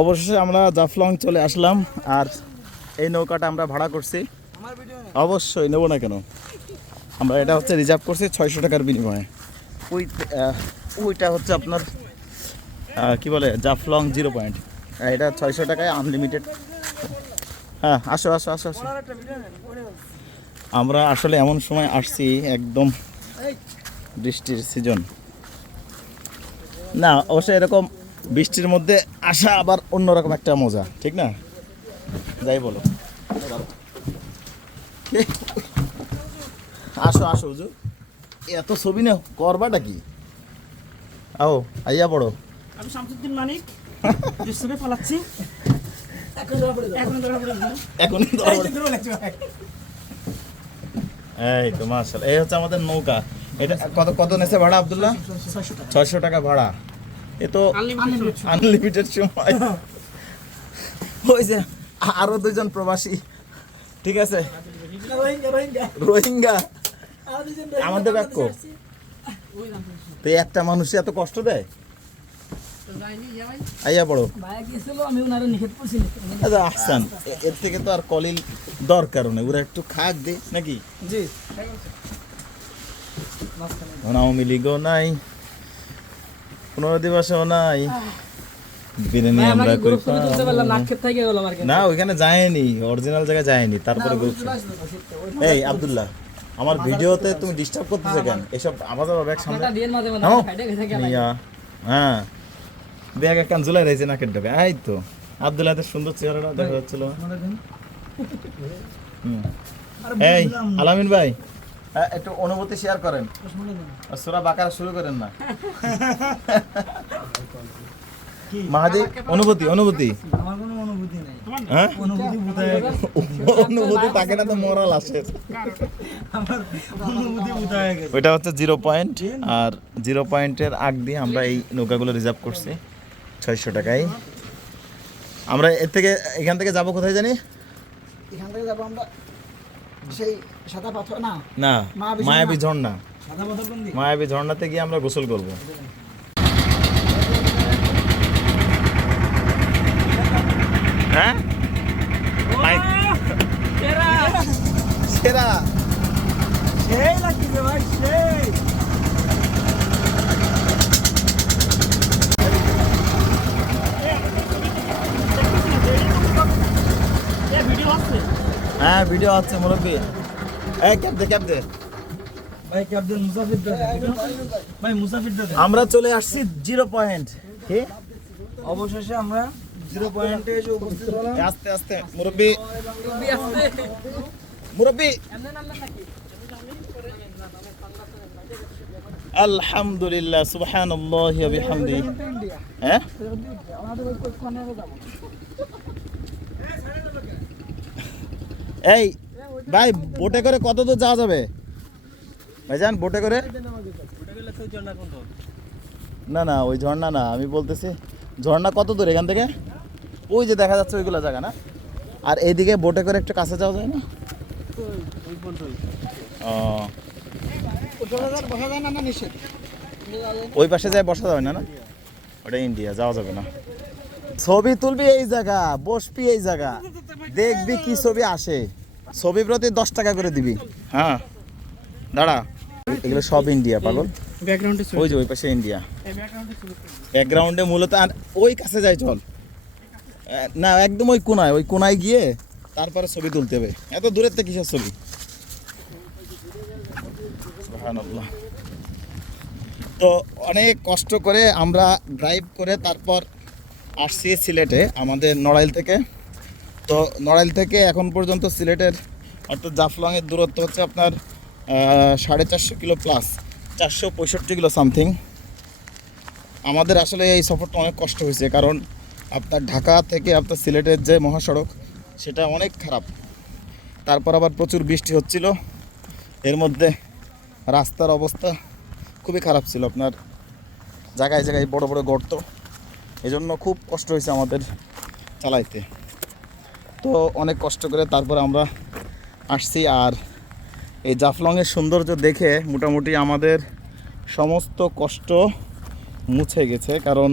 অবশেষে আমরা জাফলং চলে আসলাম। আর এই নৌকাটা আমরা ভাড়া করছি, অবশ্যই নেবো না কেন। আমরা এটা হচ্ছে রিজার্ভ করছি 600 টাকার বিনিময়ে। ওইটা হচ্ছে আপনার কি বলে জাফলং 0 পয়েন্ট। এটা 600 টাকায় আনলিমিটেড। হ্যাঁ, আসো আসো আসো আসো। আমরা আসলে এমন সময় আসছি একদম বৃষ্টির সিজন না, অবশ্যই এরকম বৃষ্টির মধ্যে আসা আবার অন্যরকম একটা মজা, ঠিক না? যাই বলো, আসো আসো হুজুর। এত ছবি না করবাটা কি? আও আইয়া পড়ো। আমি শামসুদ্দিন মানিক ছবি পালাচ্ছি। এই তো মাশাআল্লাহ, এই হচ্ছে আমাদের নৌকা। এটা কত কত নেছে ভাড়া আব্দুল্লাহ? 600 টাকা ভাড়া। এ তো আনলিমিটেড সময়। ওই যে আরো 2 জন প্রবাসী, ঠিক আছে, রোহিঙ্গা আমাদের বাক্য। তো একটা মানুষ এত কষ্ট দেয়? আইয়া পড়ো। আচ্ছা আহসান, এর থেকে তো আর কলিল দরকার নেই, ওরা একটু খাক দে নাকি? জি, আওয়ামী লীগও নাই, 15 দিবসও নাই, বিরিয়ানি আমরা কই না, ওইখানে যায়নি, অরিজিনাল জায়গায় যায়নি, তারপরে গ্রুপ। এই আব্দুল্লাহ, আমার ভিডিওতে তুমি ডিস্টার্ব করতেছো কেন? এসব আওয়াজ হবে এক সামনে। হ্যাঁ, ব্যাগ একখান ঝুলাই রয়েছে নাকের ডোকে। এই তো আব্দুল্লাহ, এত সুন্দর চেহারাটা দেখা যাচ্ছিল। এই আলামিন ভাই, একটু অনুভূতি শেয়ার করেন, সূরা বাকারা শুরু করেন না। মাহাদি, অনুভূতি অনুভূতি আমার কোনো অনুভূতি নাই। হ্যাঁ, অনুভূতি থাকে না তো মোরাল আসে। আমার অনুভূতি উঠায় গেছে। ওইটা হচ্ছে 0 পয়েন্ট, আর 0 পয়েন্টের আগ দিয়ে আমরা এই নৌকাগুলো রিজার্ভ করছি 600 টাকায়। আমরা এখান থেকে যাবো কোথায় জানি? এখান থেকে যাবো আমরা সেই সাদা পাথর না, মায়াবী ঝর্ণা। সাদা পাথর কোন দিকে? মায়াবী ঝর্ণাতে গিয়ে আমরা গোসল করবো। হ্যাঁ, সেরা সেই লাগছে ভাই, সেই হ্যাঁ, ভিডিও আছে মুরব্বী। এই ক্যাপ দে ভাই, ক্যাপ্টেন মুসাফির ভাই, মুসাফির আমরা চলে আসছি 0 পয়েন্ট। কি অবশেষে আমরা 0 পয়েন্টে এসে উপস্থিত হলাম। আস্তে আস্তে মুরব্বী, মুরব্বী। আলহামদুলিল্লাহ, সুবহানাল্লাহি ওয়া বিহামদিহি। হ্যাঁ, এই ভাই, বোটে করে কত দূর যাওয়া যাবে ভাইজান? বোটে করে না না, ওই ঝর্ণা না, আমি বলতেছি ঝর্ণা কত দূর এখান থেকে? ওই যে দেখা যাচ্ছে ওইগুলো জায়গা না? আর এইদিকে বোটে করে একটু কাছে যাওয়া যায় না? ও, ওই পাশে যায় বসা যাবে না? না, ওটা ইন্ডিয়া, যাওয়া যাবে না। ছবি তুলবি এই জায়গা, বসবি এই জায়গা, দেখবি কি ছবি আসে। ছবি প্রতি 10 টাকা করে দিবি। হ্যাঁ, দাঁড়া, এগুলো সব ইন্ডিয়া পাগল। ওই যে ওই পাশে ইন্ডিয়া, ব্যাকগ্রাউন্ডে মূলত। আর ওই কাছে যাই, চল না, একদম ওই কোনায় গিয়ে তারপরে ছবি তুলতে হবে। এত দূরের থেকে কিসের ছবি? সুবহানাল্লাহ। তো অনেক কষ্ট করে আমরা ড্রাইভ করে তারপর আসছি সিলেটে, আমাদের নড়াইল থেকে। তো নড়াইল থেকে এখন পর্যন্ত সিলেটের অর্থাৎ জাফলংয়ের দূরত্ব হচ্ছে আপনার 450 কিলো প্লাস, 465 কিলো সামথিং। আমাদের আসলে এই সফরটা অনেক কষ্ট হয়েছে, কারণ আপনার ঢাকা থেকে আপনার সিলেটের যে মহাসড়ক সেটা অনেক খারাপ। তারপর আবার প্রচুর বৃষ্টি হচ্ছিল, এর মধ্যে রাস্তার অবস্থা খুবই খারাপ ছিল, আপনার জায়গায় জায়গায় বড় বড় গর্ত। এজন্য খুব কষ্ট হয়েছে আমাদের চালাইতে। তো অনেক কষ্ট করে তারপর আমরা আসছি। আর এই জাফলংয়ের সৌন্দর্য দেখে মোটামুটি আমাদের সমস্ত কষ্ট মুছে গেছে, কারণ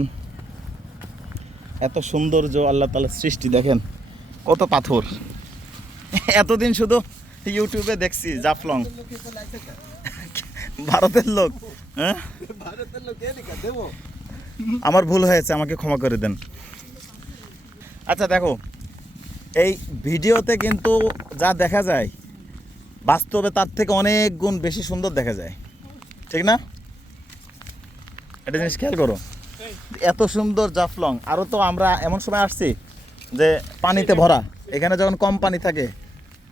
এত সৌন্দর্য আল্লাহ তাআলার সৃষ্টি দেখেন, কত পাথর। এতদিন শুধু ইউটিউবে দেখছি জাফলং, ভারতের লোক। হ্যাঁ, আমার ভুল হয়েছে, আমাকে ক্ষমা করে দেন। আচ্ছা দেখো, এই ভিডিওতে কিন্তু যা দেখা যায় বাস্তবে তার থেকে অনেক গুণ বেশি সুন্দর দেখা যায়, ঠিক না? একটা জিনিস খেয়াল করো, এত সুন্দর জাফলং। আরও তো আমরা এমন সময় আসছি যে পানিতে ভরা, এখানে যখন কম পানি থাকে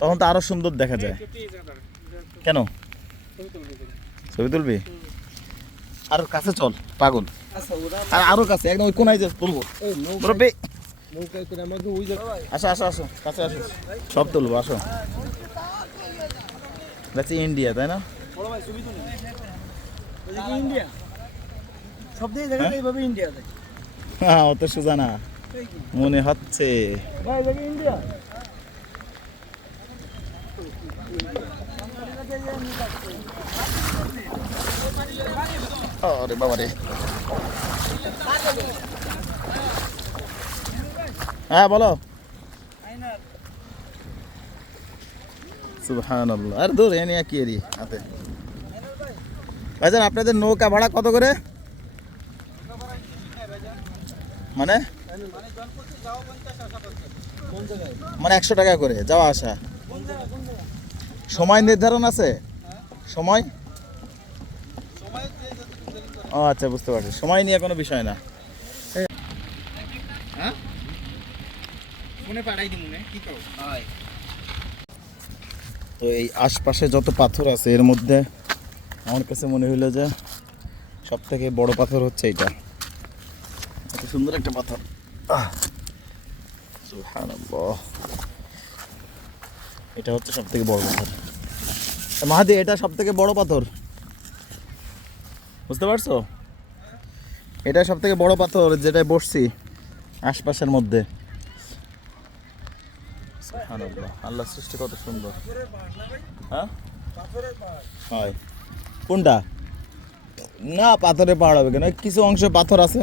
তখন তো আরও সুন্দর দেখা যায়। কেন ছবি তুলবি? আর কাছে চল পাগল, আর আরো কাছে একদম ওই কোনায় যে তুলবো। মুরব্বি আসো আসো আসো, কাছে আসো, সব তুলবো, আসো। দেখছি ইন্ডিয়া, তাই না? ইন্ডিয়া সব দিয়ে জায়গা এইভাবে ইন্ডিয়া যায়। হ্যাঁ, অত সোজা না মনে হচ্ছে। ভাই জায়গা ইন্ডিয়া। আরে বাবা রে, হ্যাঁ বলো। সুবহানাল্লাহ, আর দূর এনে কি এরি হাতে। ভাইজান আপনাদের নৌকা ভাড়া কত করে? মানে 100 টাকা করে যাওয়া আসা। সময় নির্ধারণ আছে? সময়? ও আচ্ছা, বুঝতে পারছি, সময় নিয়ে কোনো বিষয় না। হ্যাঁ, মনে পাঠাই দি মনে কি কও? তো এই আশপাশে যত পাথর আছে এর মধ্যে আমার কাছে মনে হইলো যে সব থেকে বড় পাথর হচ্ছে এটা। এত সুন্দর একটা পাথর, সুবহানাল্লাহ। এটা হচ্ছে সব থেকে বড় পাথর। মাহাদি, এটা সব থেকে বড় পাথর, বুঝতে পারছো? এটা সব থেকে বড় পাথর যেটায় বসছি আশপাশের মধ্যে। সুবহানাল্লাহ, আল্লাহর সৃষ্টি কত সুন্দর। হ্যাঁ, হয় কোনটা? না, পাথরের পাহাড় হবে কেন? কিছু অংশে পাথর আছে।